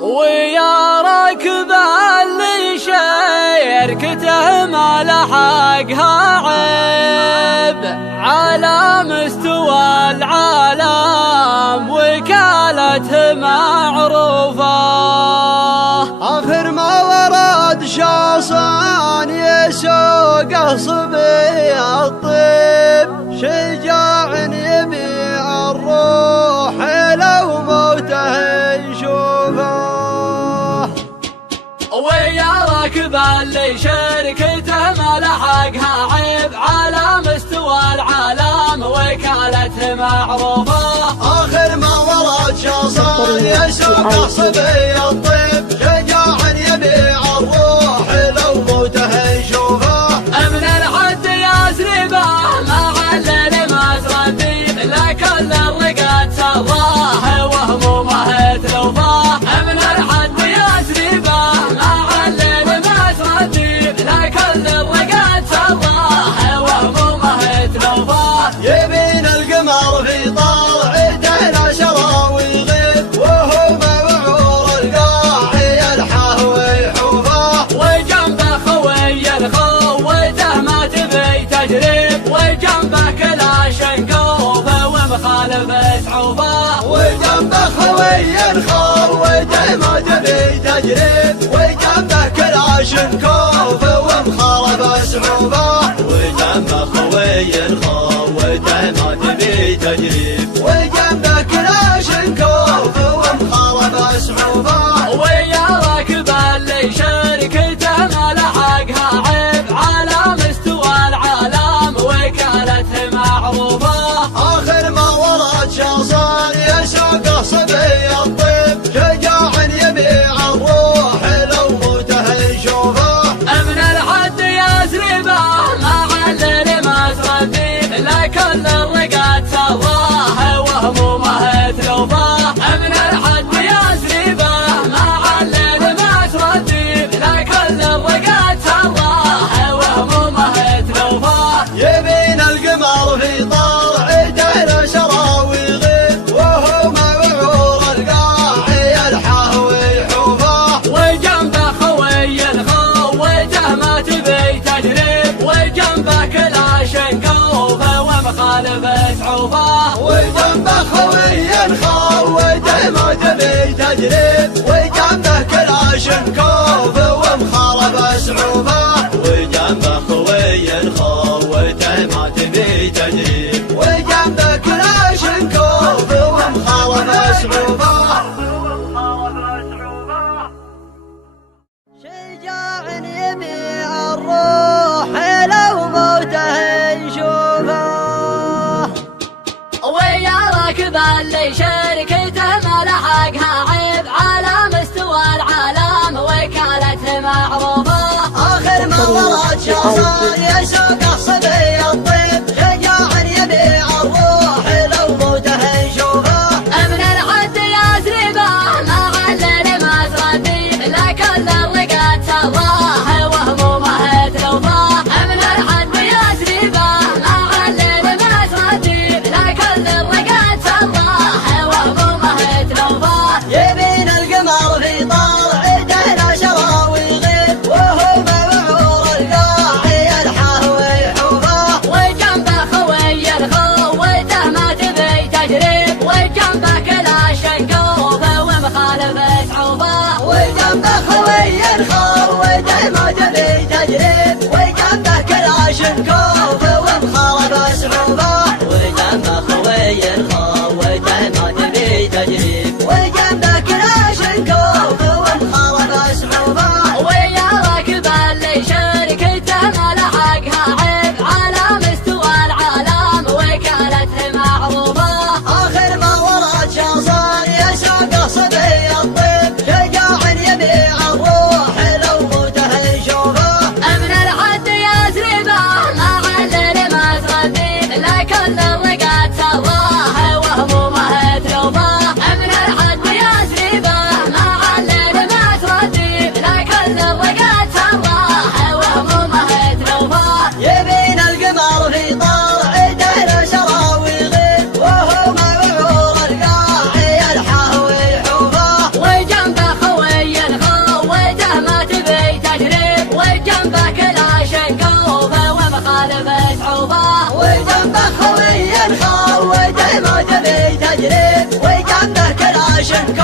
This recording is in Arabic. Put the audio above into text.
ويا راكب اللي شركته ما لحقها عيب على مستوى العالم وكالته معروفة. آخر ما ورد شاصان يسوق صبي الطيب شجاع يبيع الروح لو موته يشوفه. ويا راكب اللي شركته ما لحقها عيب على مستوى العالم وكالته معروفة. آخر ما ورد شاصان يسوق صبي الطيب شجاع يبيع الروح لو موته يشوفه. من الحد يسربه ما علل مسردي لكل الرقاد سراه وهمومه تلوفاه. من الحد يسربه ما علل مسردي لكل الرقاد سراه وهمومه تلوفاه. يبين القمر في طالعته لا شرى ويغيب وهو موعور القاع يلحه ويحوفه. وجنبه خوي خوته ما تبي تجريب وجنبه كلاشنكوف ومخالف سعوفه. وجنبه خوي خوته ما تبي تجريب وجنبه كلاشنكوف ومخالف سعوفه. وجنبه خوي خوته ما تبي تجريب وجنبه كلاشنكوف ومخالف سعوفه. ويا راكب اللي شركته ما لحقها عيب على مستوى العالم وكالته معروفة. آخر ما ورد شاصان يسوق صبي الطيب شجاع يبيع الروح لو موته يشوفه. من الحد يسربه ما علل مسردي لكل الرقاد سراه وهمومه تلوفاه. من الحد يسربه ما علل مسردي لكل الرقاد سراه وهمومه تلوفاه. يبين القمر في طالعته لا شرى ويغيب وهو موعور القاع يلحه ويحوفه. وجنبه خوي خوته ما تبي تجريب وجنبه كلاشنكوف ومخالف سعوفه. وجنبه خوي خوته ما تبي تجريب وجنبه كلاشنكوف ومخالف سعوفه. وجنبه خوي خوته ما تبي تجريب وجنبه كلاشنكوف ومخالف سعوفه. شجاع يبيع الروح لو موته يشوفه. ويا راكب اللي شركته ما لحقها عيب على مستوى العالم وكالته معروفة. آخر ما ورد شاصان يسوق صبي الطيب شجاع يبيع الروح لو موته يشوفه. من الحد يسربه ما علل مسردي لكل الرقاد سراه وهمومه تلوفاه. من الحد يسربه ما علل مسردي لكل الرقاد سراه وهمومه تلوفاه. يبين القمر في طالعته لا شرى ويغيب وهو موعور القاع يلحه ويحوفه. وشنكر